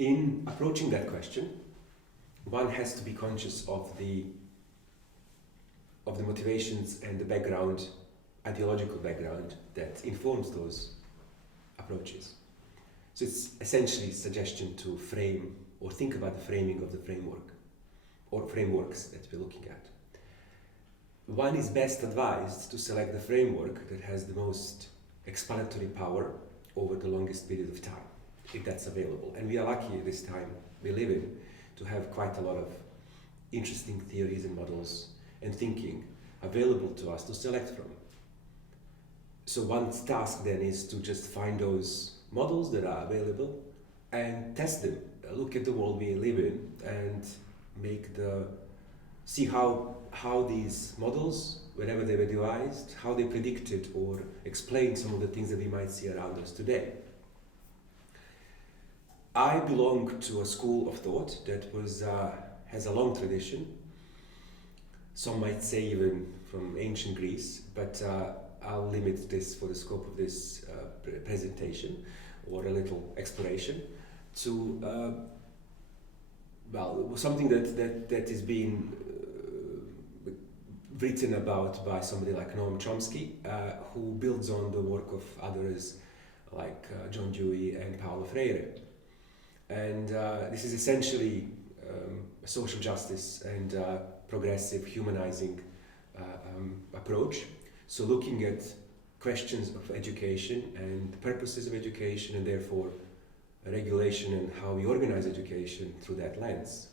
In approaching that question, one has to be conscious of the motivations and the background, ideological background that informs those approaches. So it's essentially a suggestion to frame or think about the framing of the framework or frameworks that we're looking at. One is best advised to select the framework that has the most explanatory power over the longest period of time, if that's available. And we are lucky at this time we live in to have quite a lot of interesting theories and models and thinking available to us to select from. So one's task then is to just find those models that are available and test them. Look at the world we live in and see how these models, whenever they were devised, how they predicted or explained some of the things that we might see around us today. I belong to a school of thought that has a long tradition. Some might say even from ancient Greece, but I'll limit this for the scope of this presentation or a little exploration to something that is being written about by somebody like Noam Chomsky, who builds on the work of others like John Dewey and Paulo Freire. And this is essentially a social justice and progressive humanizing approach. So looking at questions of education and the purposes of education and therefore regulation and how we organize education through that lens.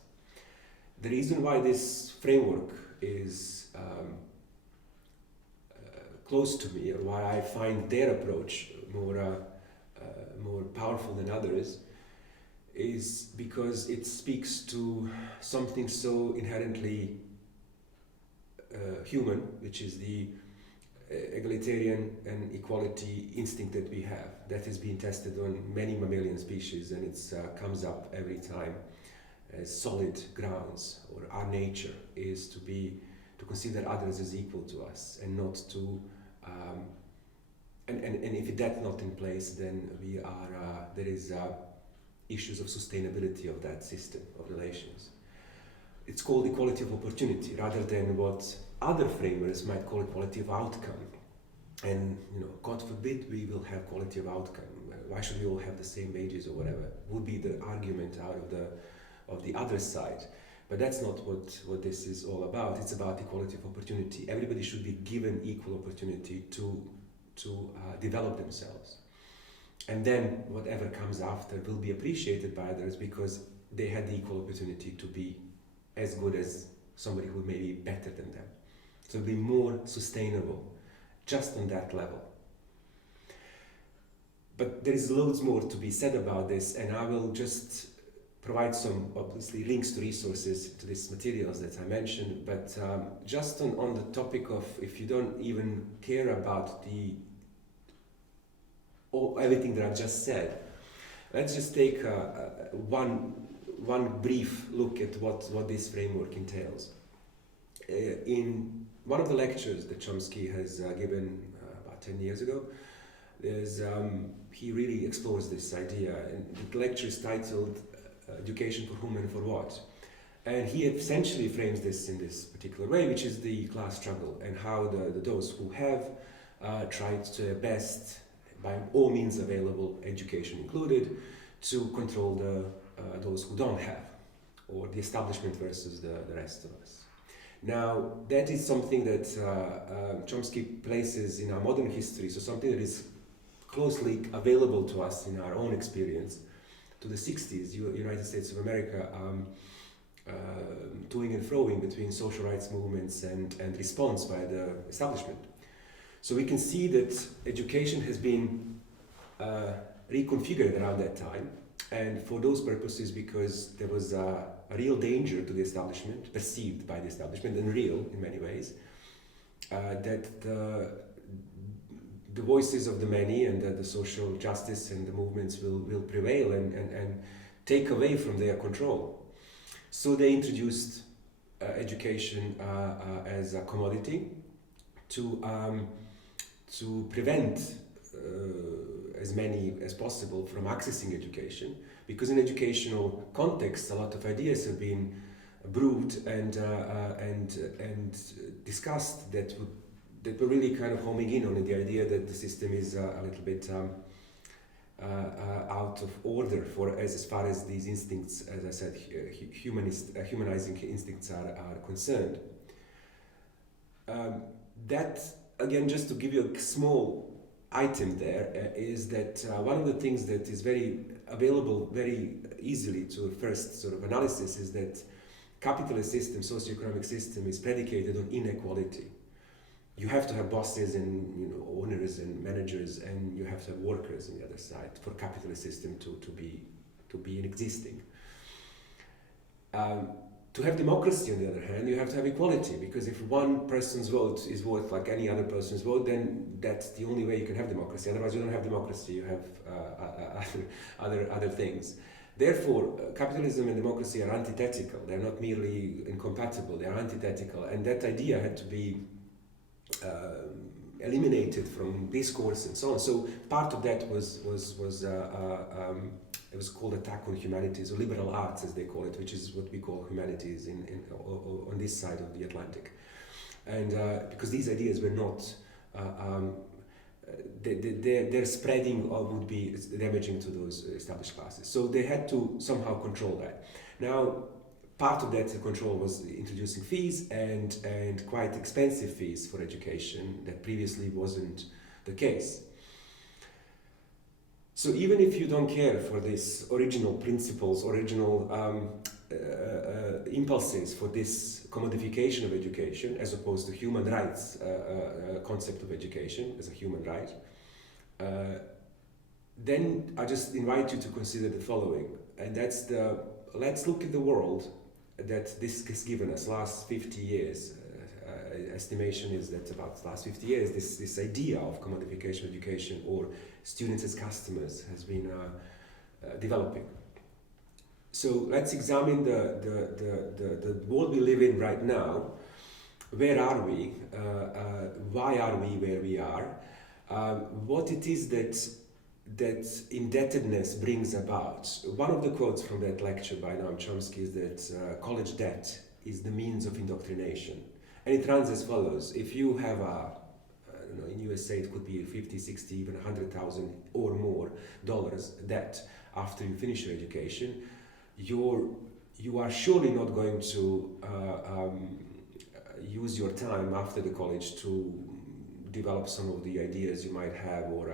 The reason why this framework is close to me, or why I find their approach more powerful than others, is because it speaks to something so inherently human, which is the egalitarian and equality instinct that we have, that has been tested on many mammalian species, and it comes up every time as solid grounds, or our nature is to consider others as equal to us and not to and if that's not in place, then there is issues of sustainability of that system of relations. It's called equality of opportunity rather than what other framers might call equality of outcome. And God forbid we will have quality of outcome. Why should we all have the same wages or whatever? Would be the argument out of the other side. But that's not what this is all about. It's about equality of opportunity. Everybody should be given equal opportunity to develop themselves. And then whatever comes after will be appreciated by others because they had the equal opportunity to be as good as somebody who may be better than them. So it'll be more sustainable just on that level. But there is loads more to be said about this, and I will just provide some, obviously, links to resources to these materials that I mentioned, but just on the topic of, if you don't even care about everything that I've just said, let's just take one brief look at what this framework entails. In one of the lectures that Chomsky has given about 10 years ago, he really explores this idea, and the lecture is titled Education for Whom and for What? And he essentially frames this in this particular way, which is the class struggle, and how those who have tried to their best, by all means available, education included, to control those who don't have, or the establishment versus the rest of us. Now, that is something that Chomsky places in our modern history, so something that is closely available to us in our own experience, to the 60s, United States of America, toing and froing between social rights movements and response by the establishment. So we can see that education has been reconfigured around that time, and for those purposes, because there was a real danger to the establishment, perceived by the establishment, and real in many ways, that the voices of the many and the social justice and the movements will prevail and take away from their control. So they introduced education as a commodity to prevent as many as possible from accessing education, because in educational contexts a lot of ideas have been brewed and discussed that were really kind of homing in on the idea that the system is a little bit out of order for as far as these instincts, as I said, humanizing instincts are concerned. That, again, just to give you a small item there, is that one of the things that is very available very easily to a first sort of analysis is that capitalist system, socioeconomic system, is predicated on inequality. You have to have bosses and owners and managers, and you have to have workers on the other side for capitalist system to be existing. To have democracy, on the other hand, you have to have equality, because if one person's vote is worth like any other person's vote, then that's the only way you can have democracy. Otherwise, you don't have democracy. You have other things. Therefore, capitalism and democracy are antithetical. They're not merely incompatible. They are antithetical, and that idea had to be eliminated from discourse and so on. So part of that was it was called attack on humanities, or liberal arts as they call it, which is what we call humanities on this side of the Atlantic. And because these ideas were not, their spreading would be damaging to those established classes. So they had to somehow control that. Now, part of that control was introducing fees and quite expensive fees for education that previously wasn't the case. So even if you don't care for these original principles, original impulses for this commodification of education, as opposed to human rights concept of education as a human right, then I just invite you to consider the following, and that's let's look at the world that this has given us last 50 years. Estimation is that about the last 50 years, this idea of commodification of education, or students as customers, has been developing. So let's examine the world we live in right now. Where are we? Why are we where we are? What it is that indebtedness brings about. One of the quotes from that lecture by Noam Chomsky is that college debt is the means of indoctrination. And it runs as follows. If you have in USA it could be 50, 60, even 100,000 or more dollars debt after you finish your education, you are surely not going to use your time after the college to develop some of the ideas you might have, or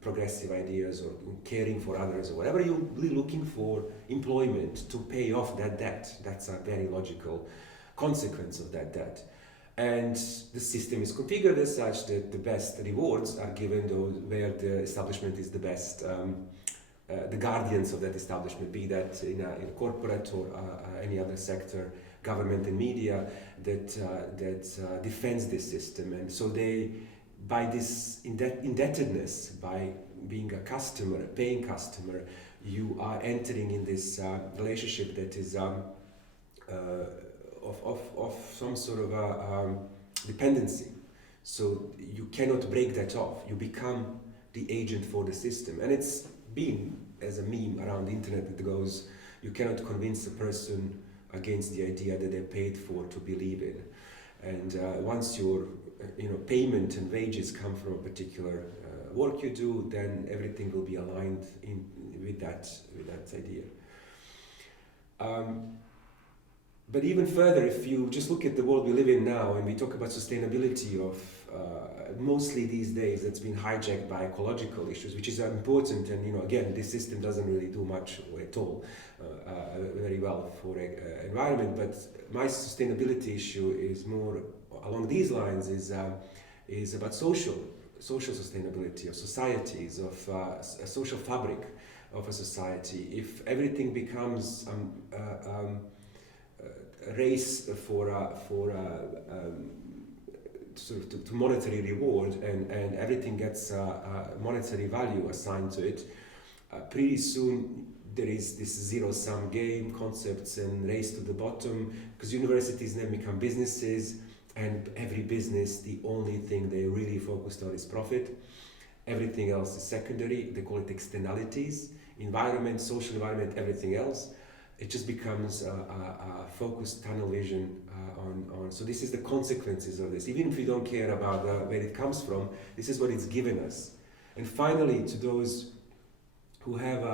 progressive ideas, or caring for others, or whatever. You'll be looking for employment to pay off that debt. That's a very logical consequence of that debt. And the system is configured as such that the best rewards are given those where the establishment is the best, the guardians of that establishment, be that in a corporate or any other sector, government and media, that defends this system. And so they, by this indebtedness, by being a customer, a paying customer, you are entering in this relationship that is of some sort of dependency. So you cannot break that off. You become the agent for the system. And it's been, as a meme around the internet that goes, you cannot convince a person against the idea that they're paid for to believe in. And once your payment and wages come from a particular work you do, then everything will be aligned with that idea. But even further, if you just look at the world we live in now, and we talk about sustainability of mostly these days, that's been hijacked by ecological issues, which is important. And again, this system doesn't really do much or at all very well for environment. But my sustainability issue is more along these lines. Is about social sustainability of societies, of a social fabric of a society. If everything becomes a race for sort of to monetary reward, and everything gets a monetary value assigned to it, pretty soon there is this zero-sum game concepts and race to the bottom, because universities then become businesses, and every business, the only thing they really focused on is profit. Everything else is secondary. They call it externalities, environment, social environment, everything else. It just becomes a focused tunnel vision on. So this is the consequences of this. Even if we don't care about where it comes from, this is what it's given us. And finally, to those who have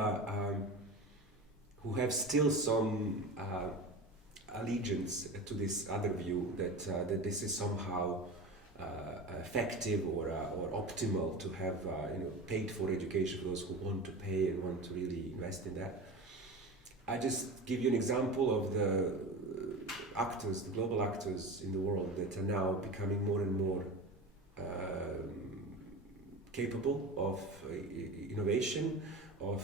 still some allegiance to this other view that this is somehow effective or optimal to have paid for education for those who want to pay and want to really invest in that. I just give you an example of the actors, the global actors in the world that are now becoming more and more capable of innovation, of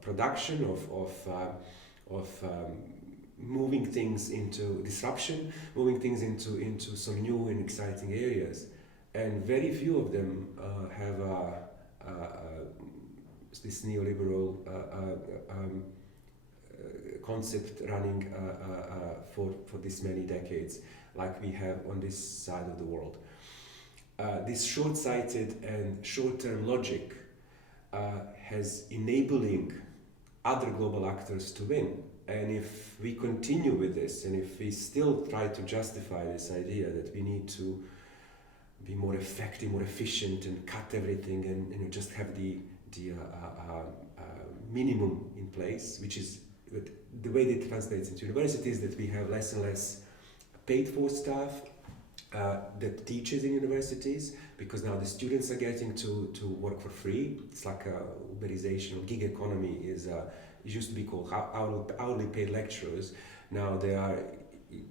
production, of moving things into disruption, moving things into some new and exciting areas. And very few of them have this neoliberal concept running for this many decades, like we have on this side of the world. This short-sighted and short-term logic has enabling other global actors to win. And if we continue with this, and if we still try to justify this idea that we need to be more effective, more efficient, and cut everything, and just have the minimum in place, which is the way that translates into universities, that we have less and less paid for staff that teaches in universities, because now the students are getting to work for free. It's like a Uberization or gig economy is it used to be called hourly paid lecturers. Now they are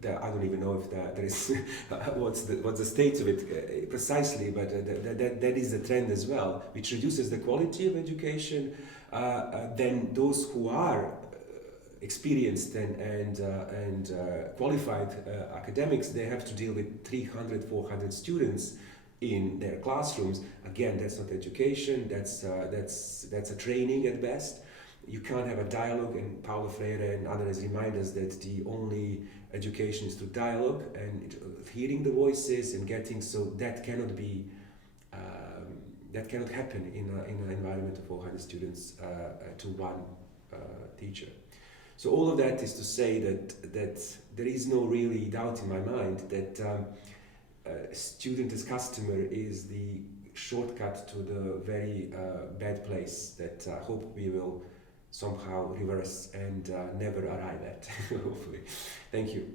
I don't even know if there is what's the state of it precisely, but that is the trend as well, which reduces the quality of education. Then those who are experienced and qualified academics, they have to deal with 300, 400 students in their classrooms. Again, that's not education. That's a training at best. You can't have a dialogue, and Paulo Freire and others remind us that the only education is through dialogue and hearing the voices and getting, so that cannot be that cannot happen in an environment of 400 students to one teacher. So all of that is to say that there is no really doubt in my mind that student as customer is the shortcut to the very bad place that I hope we will somehow reverse and never arrive at, hopefully. Thank you.